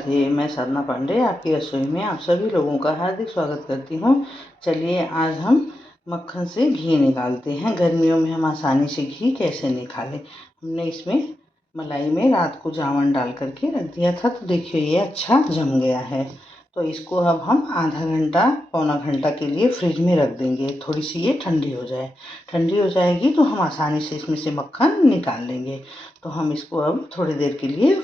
राधे। मैं साधना पांडे आपकी रसोई में आप सभी लोगों का हार्दिक स्वागत करती हूँ। चलिए आज हम मक्खन से घी निकालते हैं। गर्मियों में हम आसानी से घी कैसे निकालें। हमने इसमें मलाई में रात को जावन डाल करके रख दिया था, तो देखिए ये अच्छा जम गया है। तो इसको अब हम आधा घंटा पौना घंटा के लिए फ्रिज में रख देंगे, थोड़ी सी ये ठंडी हो जाए। ठंडी हो जाएगी तो हम आसानी से इसमें से मक्खन निकाल लेंगे। तो हम इसको अब थोड़ी देर के लिए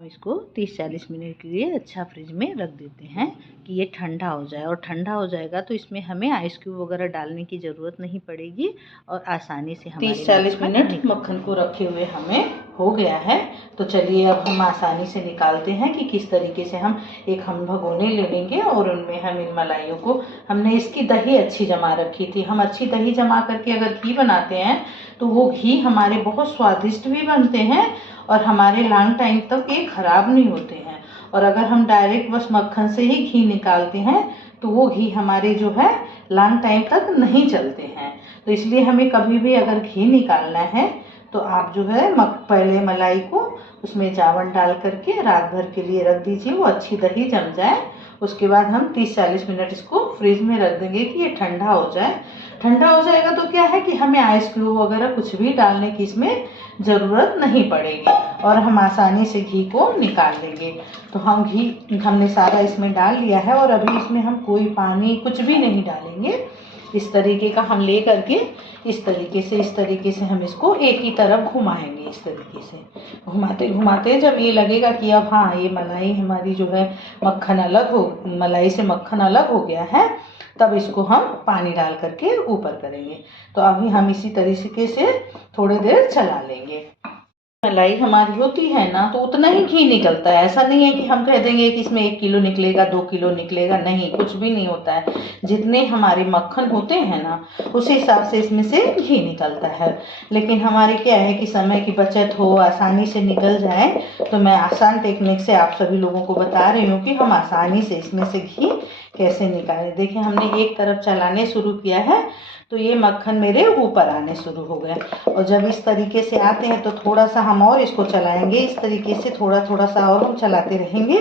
इसको 30-40 मिनट के लिए अच्छा फ्रिज में रख देते हैं कि ये ठंडा हो जाए। और ठंडा हो जाएगा तो इसमें हमें आइस क्यूब वगैरह डालने की ज़रूरत नहीं पड़ेगी और आसानी से हमारे 30-40 मिनट मक्खन को रखे हुए हमें हो गया है। तो चलिए अब हम आसानी से निकालते हैं कि किस तरीके से हम भगोने ले लेंगे और उनमें हम इन malaइयों को, हमने इसकी दही अच्छी जमा रखी थी। हम अच्छी दही जमा करके अगर घी बनाते हैं तो वो घी हमारे बहुत स्वादिष्ट भी बनते हैं और हमारे लॉन्ग टाइम तक ये खराब नहीं होते हैं। और अगर हम डायरेक्ट बस मक्खन से ही घी निकालते हैं तो वो घी हमारे जो है लॉन्ग टाइम तक नहीं चलते हैं। तो इसलिए हमें कभी भी अगर घी निकालना है तो आप जो है पहले मलाई को उसमें चावल डाल करके रात भर के लिए रख दीजिए, वो अच्छी दही जम जाए। उसके बाद हम 30-40 मिनट इसको फ्रिज में रख देंगे कि ये ठंडा हो जाए। ठंडा हो जाएगा तो क्या है कि हमें आइस क्यूब वगैरह कुछ भी डालने की इसमें ज़रूरत नहीं पड़ेगी और हम आसानी से घी को निकाल लेंगे। तो हम घी हमने सारा इसमें डाल लिया है और अभी इसमें हम कोई पानी कुछ भी नहीं डालेंगे। इस तरीके का हम ले करके इस तरीके से हम इसको एक ही तरफ घुमाएंगे। इस तरीके से घुमाते घुमाते जब ये लगेगा कि अब हाँ ये मलाई हमारी जो है मलाई से मक्खन अलग हो गया है, तब इसको हम पानी डाल करके ऊपर करेंगे। तो अभी हम इसी तरीके से थोड़ी देर चला लेंगे। मलाई हमारी होती है ना तो उतना ही घी निकलता है। ऐसा नहीं है कि हम कह देंगे कि इसमें 1 किलो निकलेगा 2 किलो निकलेगा, नहीं, कुछ भी नहीं होता है। जितने हमारे मक्खन होते हैं ना उस हिसाब से इसमें से घी निकलता है। लेकिन हमारे क्या है कि समय की बचत हो, आसानी से निकल जाए, तो मैं आसान टेक्निक से आप सभी लोगों को बता रही हूँ कि हम आसानी से इसमें से घी कैसे निकालें। देखिए हमने एक तरफ चलाने शुरू किया है तो ये मक्खन मेरे ऊपर आने शुरू हो गए। और जब इस तरीके से आते हैं तो थोड़ा सा हम और इसको चलाएंगे। इस तरीके से थोड़ा थोड़ा सा और हम चलाते रहेंगे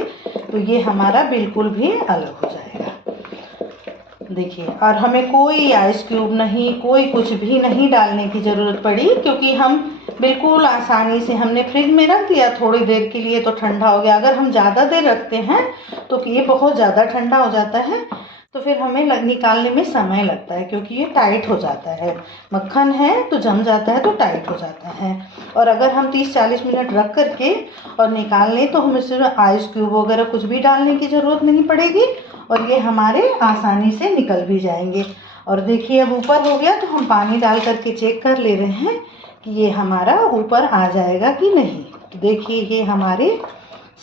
तो ये हमारा बिल्कुल भी अलग हो जाएगा। देखिए, और हमें कोई आइस क्यूब नहीं, कोई कुछ भी नहीं डालने की ज़रूरत पड़ी, क्योंकि हम बिल्कुल आसानी से हमने फ्रिज में रख दिया थोड़ी देर के लिए तो ठंडा हो गया। अगर हम ज़्यादा देर रखते हैं तो ये बहुत ज़्यादा ठंडा हो जाता है, तो फिर हमें निकालने में समय लगता है, क्योंकि ये टाइट हो जाता है। मक्खन है तो जम जाता है तो टाइट हो जाता है। और अगर हम 30-40 मिनट रख करके और निकाल लें तो हमें सिर्फ आइस क्यूब वगैरह कुछ भी डालने की ज़रूरत नहीं पड़ेगी और ये हमारे आसानी से निकल भी जाएंगे। और देखिए अब ऊपर हो गया तो हम पानी डाल करके चेक कर ले रहे हैं कि ये हमारा ऊपर आ जाएगा कि नहीं। तो देखिए ये हमारे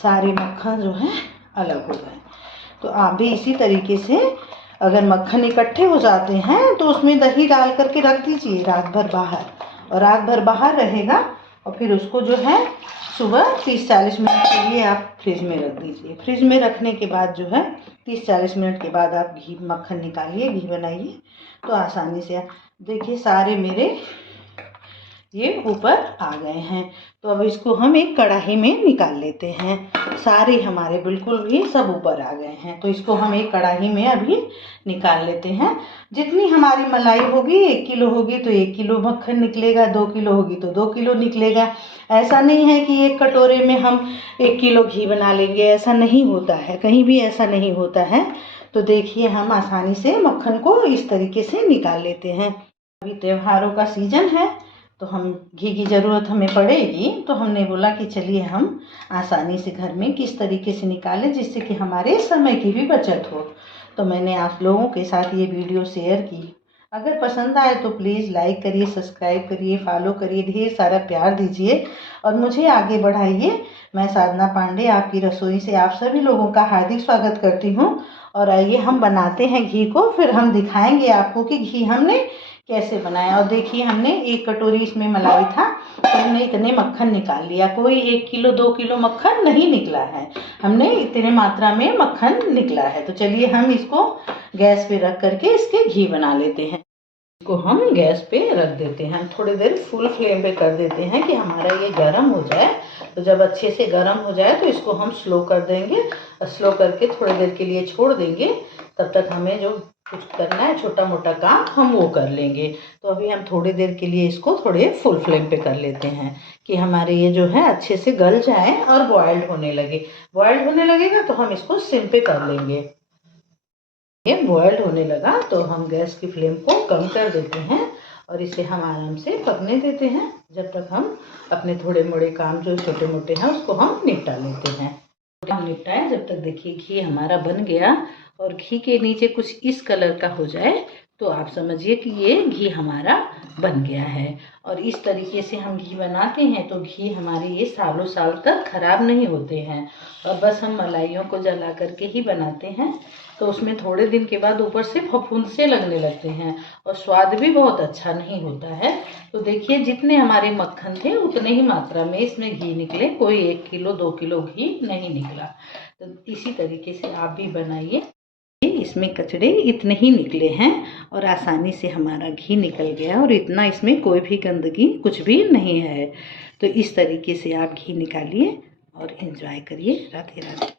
सारे मक्खन जो है अलग हो गए। तो आप भी इसी तरीके से अगर मक्खन इकट्ठे हो जाते हैं तो उसमें दही डाल करके रख दीजिए रात भर बाहर, और रात भर बाहर रहेगा और फिर उसको जो है सुबह 30-40 मिनट के लिए आप फ्रिज में रख दीजिए। फ्रिज में रखने के बाद जो है 30-40 मिनट के बाद आप मक्खन निकालिए, घी बनाइए तो आसानी से। देखिए सारे मेरे ये ऊपर आ गए हैं। तो अब इसको हम एक कढ़ाई में निकाल लेते हैं। सारे हमारे बिल्कुल भी सब ऊपर आ गए हैं, तो इसको हम एक कढ़ाई में अभी निकाल लेते हैं। जितनी हमारी मलाई होगी, 1 किलो होगी तो 1 किलो मक्खन निकलेगा, 2 किलो होगी तो 2 किलो निकलेगा। ऐसा नहीं है कि एक कटोरे में हम 1 किलो घी बना लेंगे, ऐसा नहीं होता है, कहीं भी ऐसा नहीं होता है। तो देखिए हम आसानी से मक्खन को इस तरीके से निकाल लेते हैं। अभी त्योहारों का सीजन है तो हम घी की ज़रूरत हमें पड़ेगी, तो हमने बोला कि चलिए हम आसानी से घर में किस तरीके से निकालें जिससे कि हमारे समय की भी बचत हो। तो मैंने आप लोगों के साथ ये वीडियो शेयर की। अगर पसंद आए तो प्लीज़ लाइक करिए, सब्सक्राइब करिए, फॉलो करिए, ढेर सारा प्यार दीजिए और मुझे आगे बढ़ाइए। मैं साधना पांडे आपकी रसोई से आप सभी लोगों का हार्दिक स्वागत करती हूँ। और आइए हम बनाते हैं घी को, फिर हम दिखाएंगे आपको कि घी हमने कैसे बनाया। और देखिए हमने 1 कटोरी इसमें मलाई था तो हमने इतने मक्खन निकाल लिया। कोई 1 किलो 2 किलो मक्खन नहीं निकला है, हमने इतने मात्रा में मक्खन निकला है। तो चलिए हम इसको गैस पे रख करके इसके घी बना लेते हैं। इसको हम गैस पे रख देते हैं। हम थोड़ी देर फुल फ्लेम पे कर देते हैं कि हमारा ये गर्म हो जाए। तो जब अच्छे से गर्म हो जाए तो इसको हम स्लो कर देंगे और स्लो करके थोड़ी देर के लिए छोड़ देंगे। तब तक हमें जो कुछ करना है छोटा मोटा काम हम वो कर लेंगे। तो अभी हम थोड़ी देर के लिए इसको थोड़े फुल फ्लेम पे कर लेते हैं कि हमारे ये जो है अच्छे से गल जाए और बॉयल्ड होने लगे। बॉयल्ड होने लगेगा तो हम इसको सिम पे कर लेंगे। ये बॉयल्ड होने लगा तो हम गैस की फ्लेम को कम कर देते हैं और इसे हम आराम से पकने देते हैं जब तक हम अपने थोड़े मोड़े काम जो छोटे मोटे हैं उसको हम निपटा लेते हैं। हम निपटाएं जब तक। देखिए घी हमारा बन गया और घी के नीचे कुछ इस कलर का हो जाए तो आप समझिए कि ये घी हमारा बन गया है। और इस तरीके से हम घी बनाते हैं तो घी हमारे ये सालों साल तक खराब नहीं होते हैं। और बस हम मलाइयों को जला करके ही बनाते हैं तो उसमें थोड़े दिन के बाद ऊपर से फफूंद से लगने लगते हैं और स्वाद भी बहुत अच्छा नहीं होता है। तो देखिए जितने हमारे मक्खन थे उतने ही मात्रा में इसमें घी निकले, कोई 1 किलो 2 किलो घी नहीं निकला। तो इसी तरीके से आप भी बनाइए। इसमें कचड़े इतने ही निकले हैं और आसानी से हमारा घी निकल गया और इतना इसमें कोई भी गंदगी कुछ भी नहीं है। तो इस तरीके से आप घी निकालिए और एंजॉय करिए। राधे राधे।